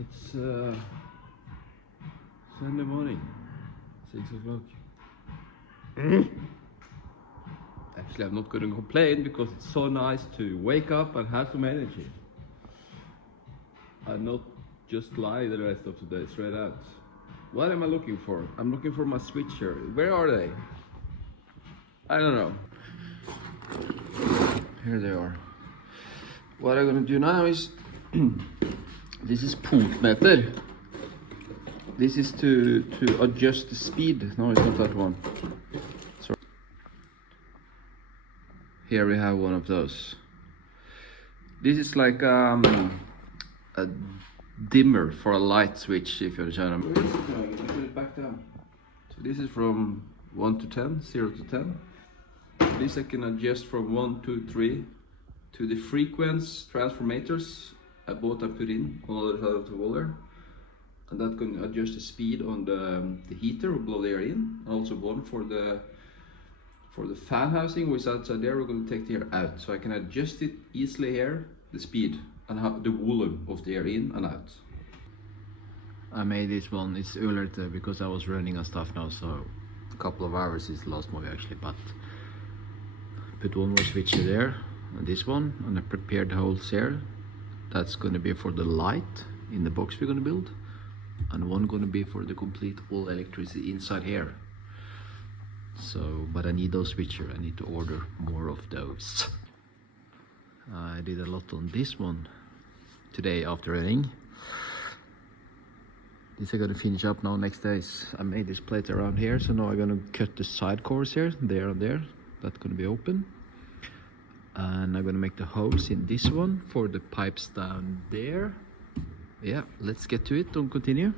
It's Sunday morning, 6 o'clock. Actually, I'm not going to complain because it's so nice to wake up and have some energy. And not just lie the rest of the day straight out. What am I looking for? I'm looking for my switcher. Where are they? I don't know. Here they are. What I'm gonna do now is this is potmeter. This is to adjust the speed. No, it's not that one. So here we have one of those. This is like a dimmer for a light switch, if you understand. Where is it going? Put it back down. So this is from 1 to 10, 0 to 10. This I can adjust from 1, 2, 3 to the frequency transformators I bought and put in on the other side of the wall there. And that can adjust the speed on the heater or blow the air in. And also one for the fan housing, which is outside there. We're going to take the air out, so I can adjust it easily here, the speed and how the volume of the air in and out. I made this one. It's earlier because I was running and stuff now, so a couple of hours is the last movie actually. But put one more switcher there and this one, and I prepared the holes here. That's going to be for the light in the box we're going to build, and one going to be for the complete all electricity inside here. So, but I need those switcher. I need to order more of those. I did a lot on this one today after running. This I'm gonna finish up now next days. I made this plate around here, so now I'm gonna cut the side cores here, there and there. That's gonna be open. And I'm gonna make the holes in this one for the pipes down there. Yeah, let's get to it and continue.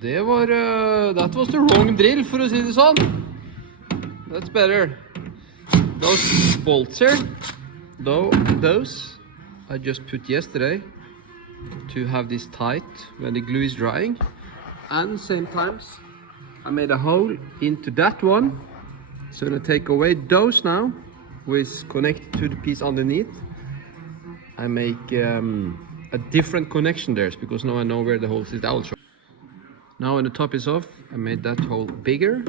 That was the wrong drill, for å si det sånn. That's better. Those bolts here, those I just put yesterday to have this tight when the glue is drying. And same times I made a hole into that one. So I'm gonna take away those now, which connect to the piece underneath. I make a different connection there because now I know where the hole is. I will show. Now when the top is off, I made that hole bigger,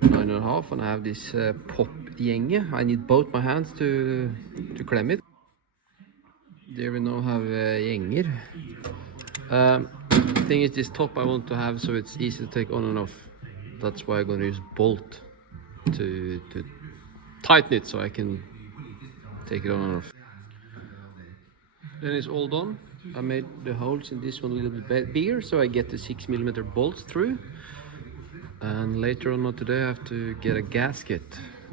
9.5, and I have this pop-gjenge. I need both my hands to clamp it. There we now have gjenger. The thing is, this top I want to have so it's easy to take on and off. That's why I'm going to use bolt to tighten it so I can take it on and off. Then it's all done. I made the holes in this one a little bit bigger so I get the 6mm bolts through. And later on today I have to get a gasket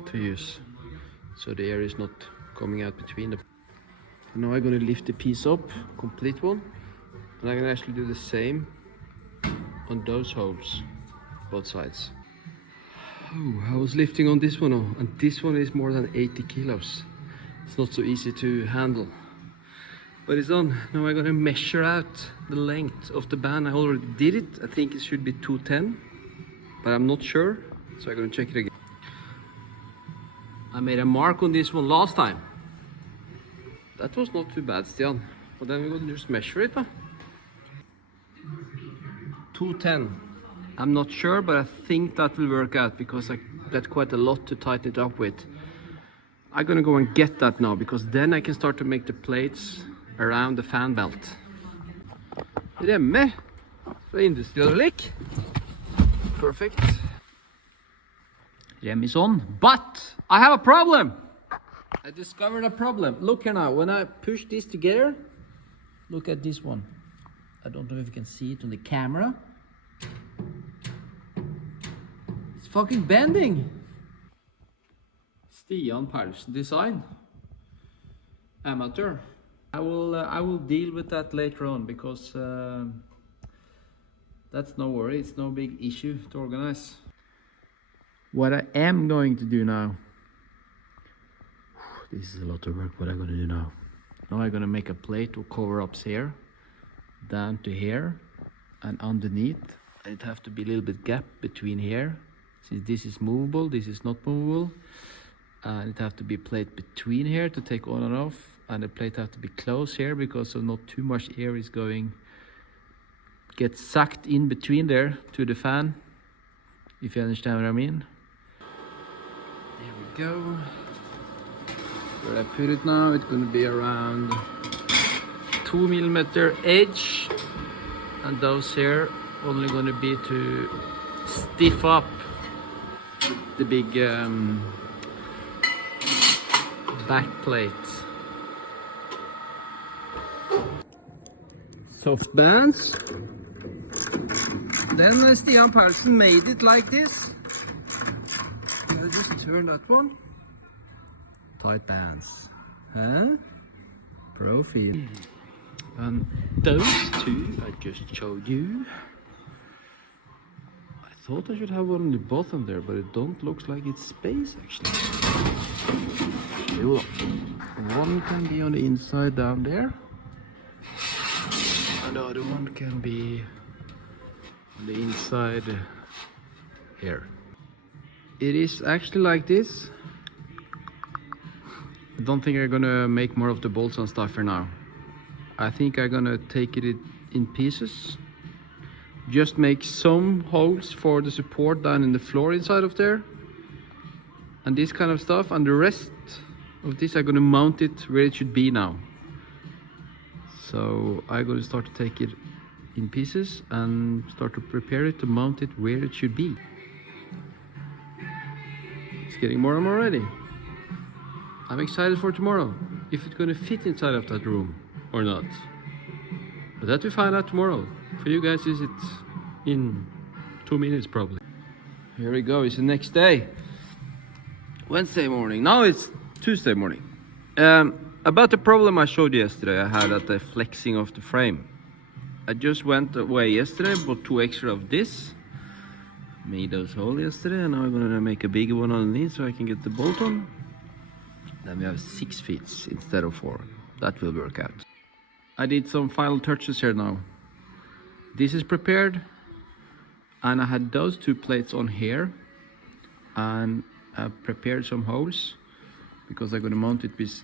to use so the air is not coming out between them. Now I'm going to lift the piece up, complete one, and I can actually do the same on those holes, both sides. Oh, I was lifting on this one now, and this one is more than 80 kilos. It's not so easy to handle. But it's done. Now I'm going to measure out the length of the band. I already did it. I think it should be 210, but I'm not sure, so I'm going to check it again. I made a mark on this one last time. That was not too bad, Stian. But then we're going to just measure it. 210. I'm not sure, but I think that will work out because that's quite a lot to tighten it up with. I'm going to go and get that now because then I can start to make the plates around the fan belt. Remmer fra Industrialerlik. Perfect. Rem is on, but I have a problem. I discovered a problem. Look here now, when I push this together, look at this one. I don't know if you can see it on the camera. It's fucking bending. Stian Paulsen design. Amateur. I will deal with that later on because that's no worry. It's no big issue to organize. What I am going to do now. This is a lot of work. What I'm going to do now. Now I'm going to make a plate to cover up here, down to here, and underneath. It have to be a little bit gap between here. Since this is movable, this is not movable. And it have to be a plate between here to take on and off. and the plate have to be close here because so not too much air is going, gets sucked in between there to the fan, if you understand what I mean. There we go. Where I put it now, it's going to be around 2mm edge, and those here only going to be to stiff up the big back plate. Soft bands. Then Stian Paulsen made it like this. I just turn that one. Tight bands. Huh? Profi. And those two I just showed you. I thought I should have one on the bottom there, but it don't look like it's space actually. One can be on the inside down there. And the other one can be on the inside here. It is actually like this. I don't think I'm gonna make more of the bolts and stuff for now. I think I'm gonna take it in pieces. Just make some holes for the support down in the floor inside of there. And this kind of stuff. And the rest of this I'm gonna mount it where it should be now. So I'm gonna start to take it in pieces and start to prepare it to mount it where it should be. It's getting more and more ready. I'm excited for tomorrow, if it's gonna fit inside of that room or not. But that we find out tomorrow. For you guys is it in 2 minutes probably. Here we go, it's the next day. Wednesday morning, now it's Tuesday morning. About the problem I showed you yesterday, I had at the flexing of the frame. I just went away yesterday, bought 2 extra of this. Made those holes yesterday, and now I'm gonna make a bigger one underneath so I can get the bolt on. Then we have 6 feet instead of 4. That will work out. I did some final touches here now. This is prepared, and I had those 2 plates on here, and I prepared some holes because I'm gonna mount it with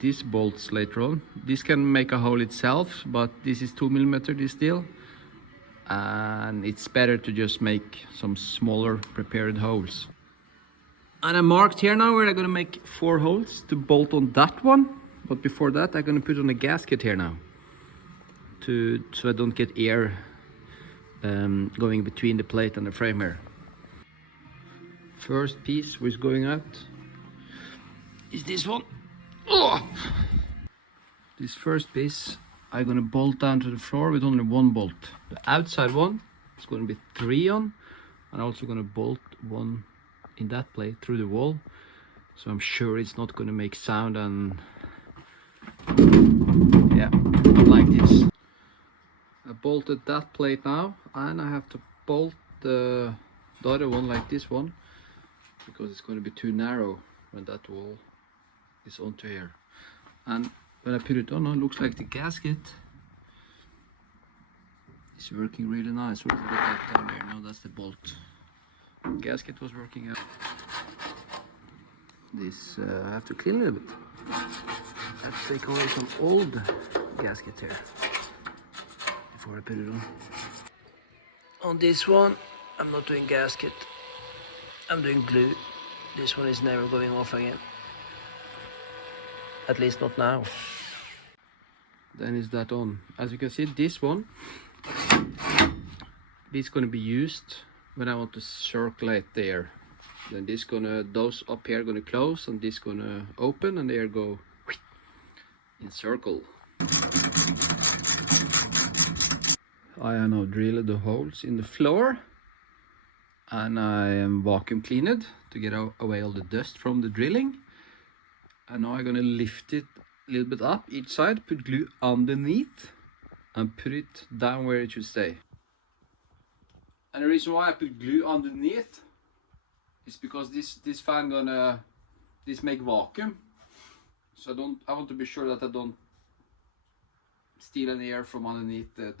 these bolts later on. This can make a hole itself, but this is 2mm this steel, and it's better to just make some smaller prepared holes. And I marked here now where I'm gonna make 4 holes to bolt on that one. But before that, I'm gonna put on a gasket here now, so I don't get air going between the plate and the frame here. First piece was going out is this one. Oh! This first piece I'm gonna bolt down to the floor with only 1 bolt. The outside one is gonna be 3 on, and I'm also gonna bolt 1 in that plate through the wall, so I'm sure it's not going to make sound, and yeah, like this. I bolted that plate now, and I have to bolt the other one like this one, because it's going to be too narrow when that wall is onto here. And when I put it on, it looks like the gasket is working really nice. We'll put that down there. No, that's the bolt. Gasket was working out. This I have to clean a little bit. I have to take away some old gasket here before I put it on. On this one, I'm not doing gasket. I'm doing glue. This one is never going off again. At least not now. Then is that on. As you can see, this one, this is going to be used when I want to circulate the air. Then this gonna, those up here gonna close, and this gonna open, and the air go in circle. I have now drilled the holes in the floor, and I am vacuum cleaned to get away all the dust from the drilling. And now I'm gonna lift it a little bit up each side, put glue underneath, and put it down where it should stay. And the reason why I put glue underneath is because this fan gonna make vacuum. So I want to be sure that I don't steal any air from underneath to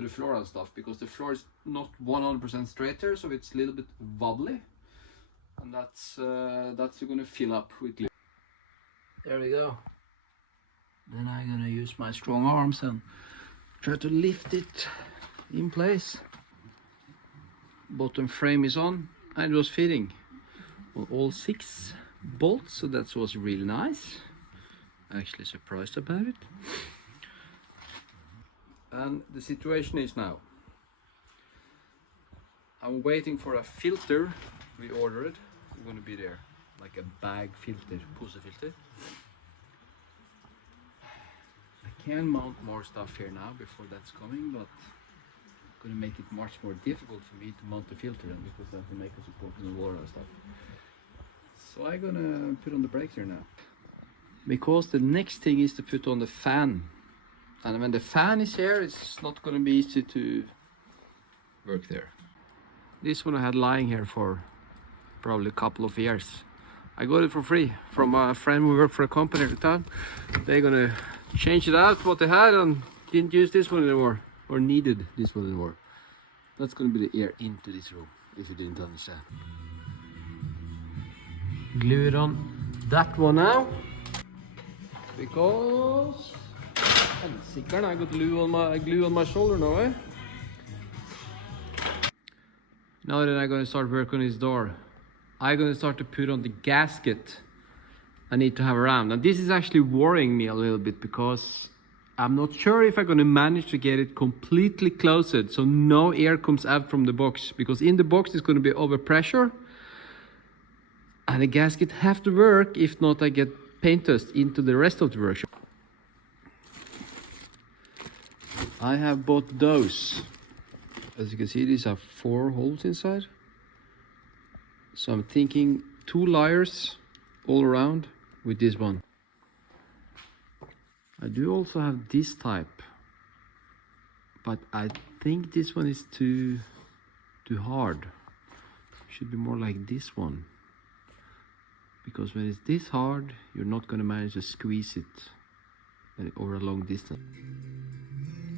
the floor and stuff, because the floor is not 100% straight here, so it's a little bit wobbly, and that's gonna fill up with glue. There we go. Then I'm gonna use my strong arms and try to lift it in place. Bottom frame is on and it was fitting on all 6 bolts, so that was really nice. Actually surprised about it. And the situation is now, I'm waiting for a filter we ordered. It's going to be there, like a bag filter, Paulsen filter. I can mount more stuff here now before that's coming, but it's going to make it much more difficult for me to mount the filter because I have to make a support in the water and stuff. So I'm going to put on the brakes here now. Because the next thing is to put on the fan. And when the fan is here, it's not going to be easy to work there. This one I had lying here for probably a couple of years. I got it for free from a friend who worked for a company at the time. They're gonna change it out what they had and didn't use this one anymore, or needed this one anymore. That's gonna be the air into this room, if you didn't understand. Glue it on that one now, because I got glue on my shoulder now, eh? Now that I'm gonna start work on this door, I'm gonna start to put on the gasket I need to have around. And this is actually worrying me a little bit because I'm not sure if I'm gonna manage to get it completely closed so no air comes out from the box, because in the box it's gonna be over pressure and the gasket have to work, if not I get paint dust into the rest of the workshop. I have bought those. As you can see, these have 4 holes inside. So I'm thinking 2 layers all around with this one. I do also have this type, but I think this one is too hard. Should be more like this one. Because when it's this hard, you're not going to manage to squeeze it over a long distance.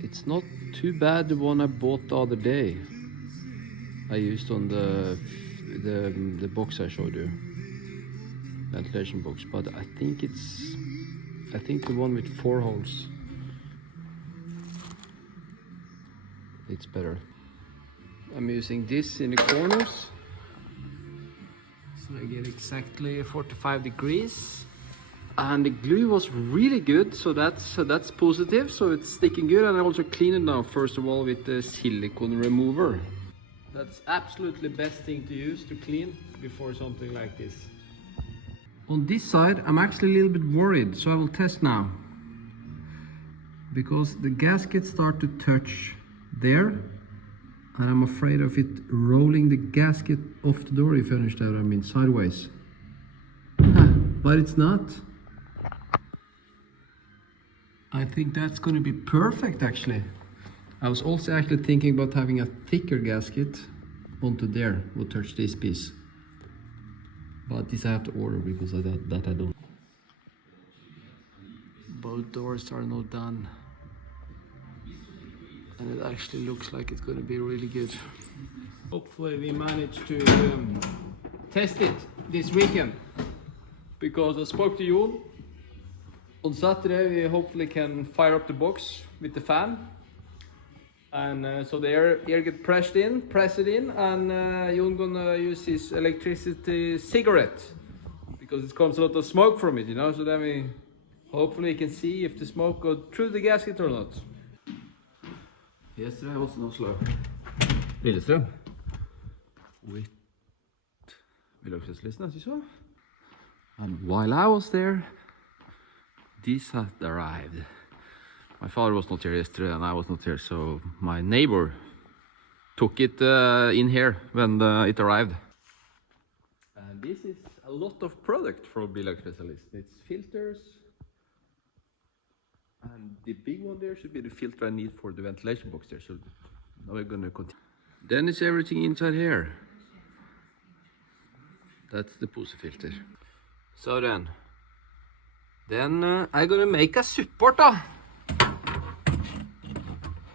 It's not too bad, the one I bought the other day. I used on the box I showed you, ventilation box, but I think the one with 4 holes, it's better. I'm using this in the corners, so I get exactly 45 degrees. And the glue was really good, so that's positive, so it's sticking good. And I also clean it now, first of all, with the silicone remover. That's absolutely best thing to use to clean before something like this. On this side, I'm actually a little bit worried, so I will test now. Because the gasket start to touch there, and I'm afraid of it rolling the gasket off the door, if you understand what I mean, sideways. But it's not. I think that's going to be perfect, actually. I was also actually thinking about having a thicker gasket onto there, will touch this piece. But this I have to order because of that I don't. Both doors are now done. And it actually looks like it's going to be really good. Hopefully we manage to test it this weekend. Because I spoke to Jon. On Saturday we hopefully can fire up the box with the fan, and so the air get press it in, and Jon gonna use his electricity cigarette because it comes a lot of smoke from it, you know. So then we hopefully can see if the smoke goes through the gasket or not. Yesterday I was in Oslo, Lillestrøm, with Vlog194 as you saw, and while I was there, this has arrived. My father was not here yesterday and I was not here, so my neighbor took it in here when it arrived. And this is a lot of product for Vlog specialist. It's filters, and the big one there should be the filter I need for the ventilation box there. So now we're gonna continue. Then it's everything inside here. That's the Paulsen filter. So then I'm gonna make a support,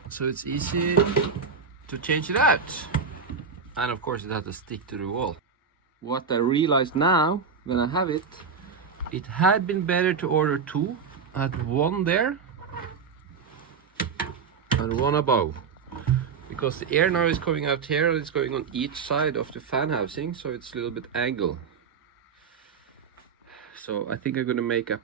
so it's easy to change it out, and of course it has to stick to the wall. What I realize now when I have it, it had been better to order 2 Add one there and one above, because the air now is coming out here and it's going on each side of the fan housing, so it's a little bit angle. So I think I'm going to make a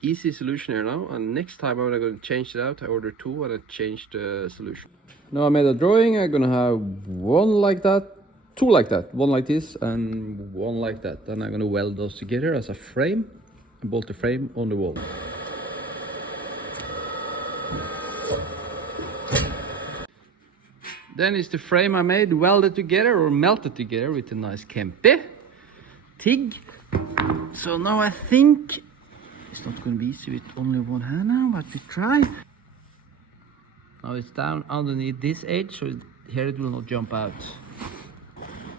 easy solution here now, and next time I'm going to change it out. I order two and I change the solution. Now I made a drawing. I'm going to have one like that, two like that, one like this and one like that. And I'm going to weld those together as a frame and bolt the frame on the wall. Then is the frame I made welded together or melted together with a nice Kempe TIG. So now I think it's not going to be easy with only one hand now, but we try. Now it's down underneath this edge, so here it will not jump out.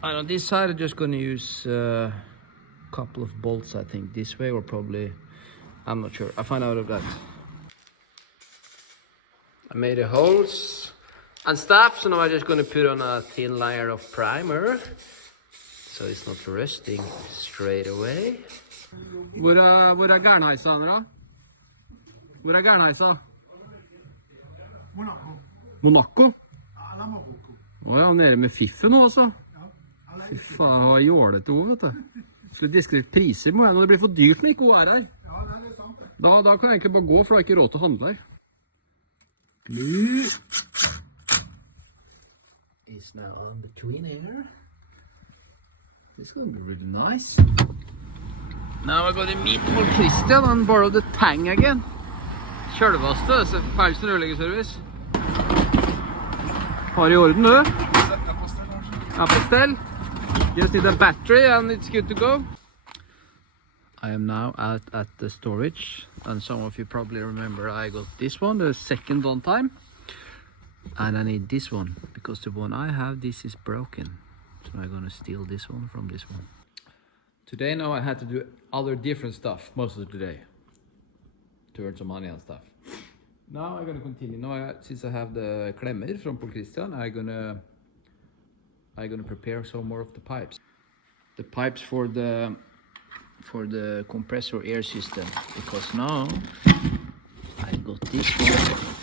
And on this side I'm just going to use a couple of bolts, I think, this way, or probably, I'm not sure. I'll find out of that. I made the holes and stuff, so now I'm just going to put on a thin layer of primer, so it's not rusting straight away. Hvor er Gernheisa, da? Hvor er Gernheisa? Monaco. Monaco? Alla Marokko. Åja, nede med fiffen også. Fy faen, jeg har jålet over, vet du. Skulle diske litt priser må jeg, når det blir for dyrt når ikke hun er her. Ja, det er sant. Da kan jeg egentlig bare gå, for da har jeg ikke råd til å handle her. Glue is now on between here. This is going to be really nice. Now we're going to meet Christian and borrow the tang again. Kjølvaste, altså Paulsen rørleggerservice. Har I orden, du? Ja, på stell. Just need a battery and it's good to go. I am now out at the storage, and some of you probably remember I got this one, the second on time. And I need this one, because the one I have, this is broken. So I'm gonna steal this one from this one. Today now I had to do other different stuff most of the day to earn some money and stuff. Now I'm gonna continue. Now since I have the klemmer from Paul Christian, I'm gonna prepare some more of the pipes. The pipes for the compressor air system, because now I got this one.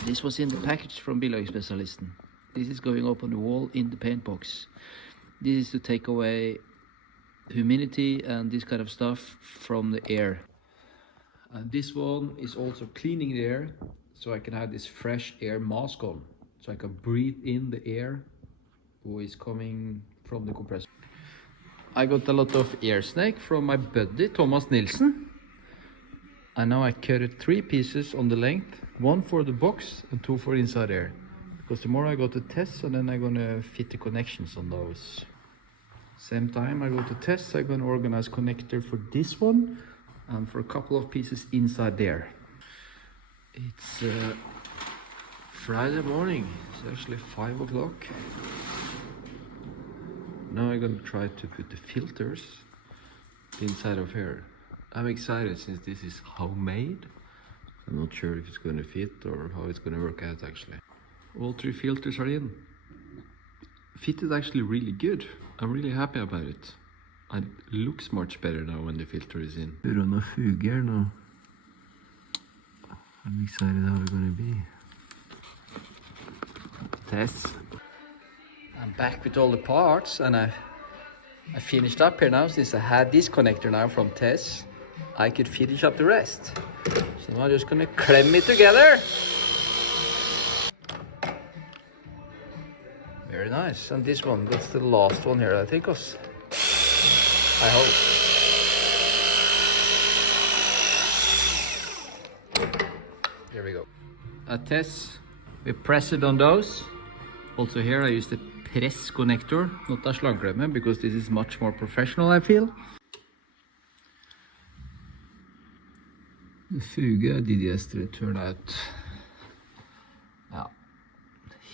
This was in the package from Vlog194. This is going up on the wall in the paint box. This is to take away humidity and this kind of stuff from the air. And this one is also cleaning the air, so I can have this fresh air mask on, so I can breathe in the air which is coming from the compressor. I got a lot of air snake from my buddy Thomas Nilsen. And now I cut it 3 pieces on the length, 1 for the box and 2 for inside air. Because tomorrow I go to test, and then I'm gonna fit the connections on those. Same time I go to test, I'm gonna organize connector for this one and for a couple of pieces inside there. It's Friday morning, it's actually 5 o'clock. Now I'm gonna try to put the filters inside of here. I'm excited since this is homemade. I'm not sure if it's gonna fit or how it's gonna work out actually. All 3 filters are in. Fitted actually really good. I'm really happy about it. And it looks much better now when the filter is in. Put on a fuger now. I'm excited how it's gonna be. Test. I'm back with all the parts, and I finished up here now. Since I had this connector now from Tess, I could finish up the rest. So now I'm just gonna clamp it together. Very nice. And this one, that's the last one here, I think. I hope. Here we go. At Tess, we press it on those. Also here I use the press connector, not a slagglemme, because this is much more professional, I feel. The fuge I did yesterday turned out, yeah,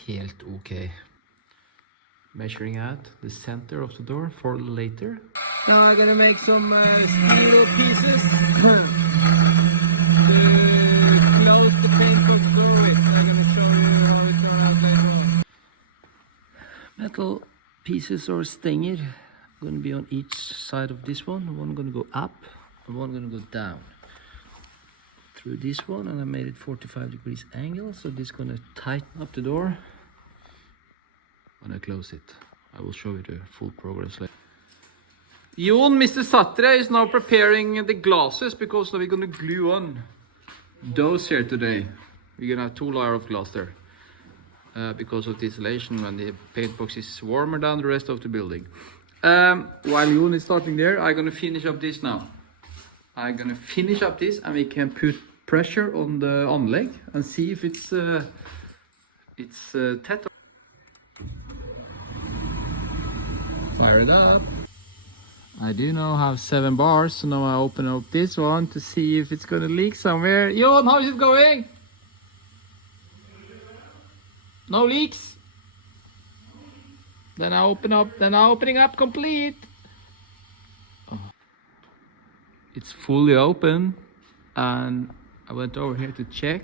helt okay. Measuring out the center of the door for later. Now I'm gonna make some steel pieces to close the paint box door with. I'm gonna show you how it turned out later on. Metal pieces or stenger gonna be on each side of this one. One gonna go up and one gonna go down. through this one, and I made it 45 degrees angle, so this is gonna tighten up the door when I close it. I will show you the full progress later. Jon, Mr. Satre, is now preparing the glasses because now we're gonna glue on those here today. We're gonna have 2 layers of glass there because of the insulation when the paint box is warmer than the rest of the building. While Jon is starting there, I'm gonna finish up this now. I'm gonna finish up this and we can put pressure on the anlegg and see if it's tight. Fire it up. I do now have 7 bars, so now I open up this one to see if it's gonna leak somewhere. Jon, how is it going? No leaks? Then I open up, opening up complete. Oh. It's fully open, and I went over here to check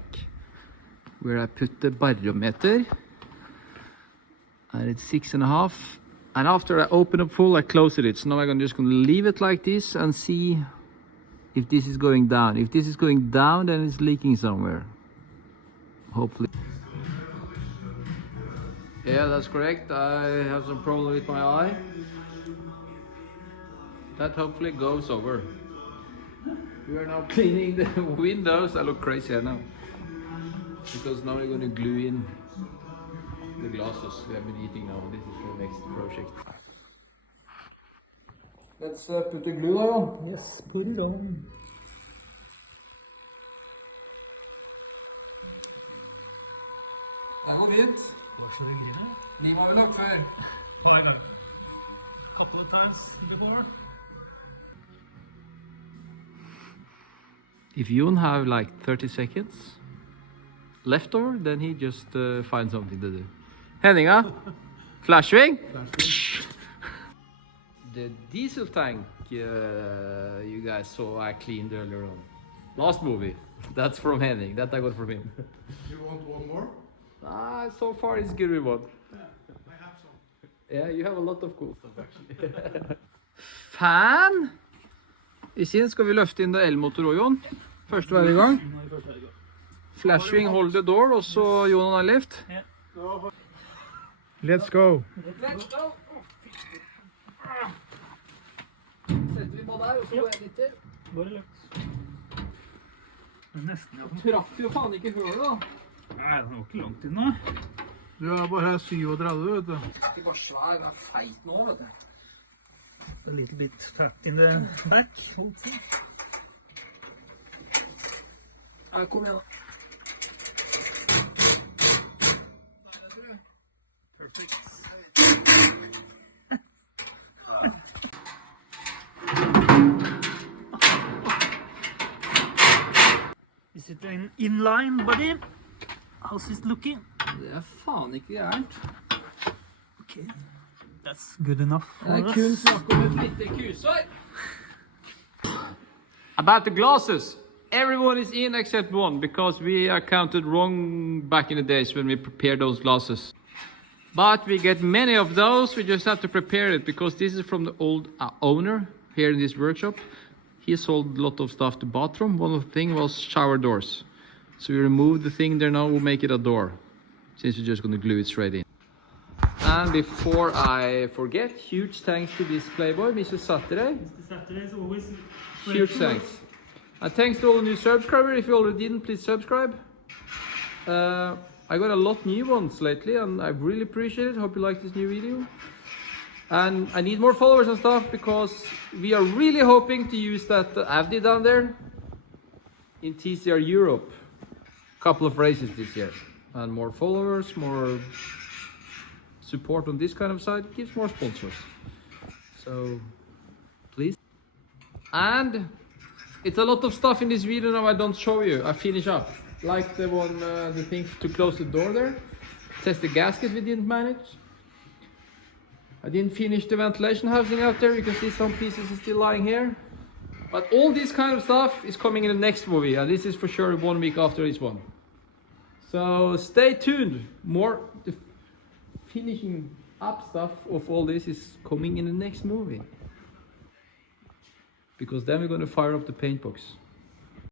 where I put the barometer, and it's 6.5. And after I open up full, I close it. So now I'm just gonna leave it like this and see if this is going down. If this is going down, then it's leaking somewhere. Hopefully. Yeah, that's correct. I have some problem with my eye. That hopefully goes over. We are now cleaning the windows. I look crazy I know. Because now we're gonna glue in the glasses we have been eating now. This is for the next project. Let's put the glue on. Yes, put it on. Det går fint. De var vel lagt før. Couple of times before. If Jon have like 30 seconds left over, then he just finds something to do. Henninga, flashwing. The diesel tank you guys saw I cleaned earlier on. Last movie. That's from Henning. That I got from him. You want one more? So far it's good with one. Yeah, I have some. Yeah, you have a lot of cool stuff actually. Fan! I sin skal vi løfte inn det elmotor også, Jon. Første vei i gang. Flashing, hold the door, og så Jon og lift. Let's go. Let's go! Setter vi på der, og så går jeg litt til. Bare løft. Nesten, ja. Traff jo faen ikke hølet da. Nei, det var ikke langt inn nå. Du er bare 37, vet du. Det var svær, den er feit nå, vet du. A little bit fat in the back. Kom igjen. Perfect. Is it an inline body? How's it looking? Det er faen ikke gærent. Okay, that's good enough for Det er us. kun snakk om et lite kusår. About the glasses. Everyone is in except one because we are counted wrong back in the days when we prepared those glasses. But we get many of those. We just have to prepare it because this is from the old owner here in this workshop. He sold a lot of stuff to bathroom. One of the things was shower doors. So we removed the thing there now, we'll make it a door. Since we're just going to glue it straight in. And before I forget, huge thanks to this playboy, Mr. Saturday. Mr. Saturday is always Huge thanks. And thanks to all the new subscribers. If you already didn't, please subscribe. I got a lot new ones lately and I really appreciate it. Hope you like this new video. And I need more followers and stuff because we are really hoping to use that Avdi down there in TCR Europe. Couple of races this year. And more followers, more support on this kind of side gives more sponsors. So please. And it's a lot of stuff in this video now I don't show you. I finish up. Like the one, the thing to close the door there. Test the gasket we didn't manage. I didn't finish the ventilation housing out there. You can see some pieces is still lying here. But all this kind of stuff is coming in the next movie. And this is for sure 1 week after this one. So stay tuned. More the finishing up stuff of all this is coming in the next movie. Because then we're going to fire up the paint box.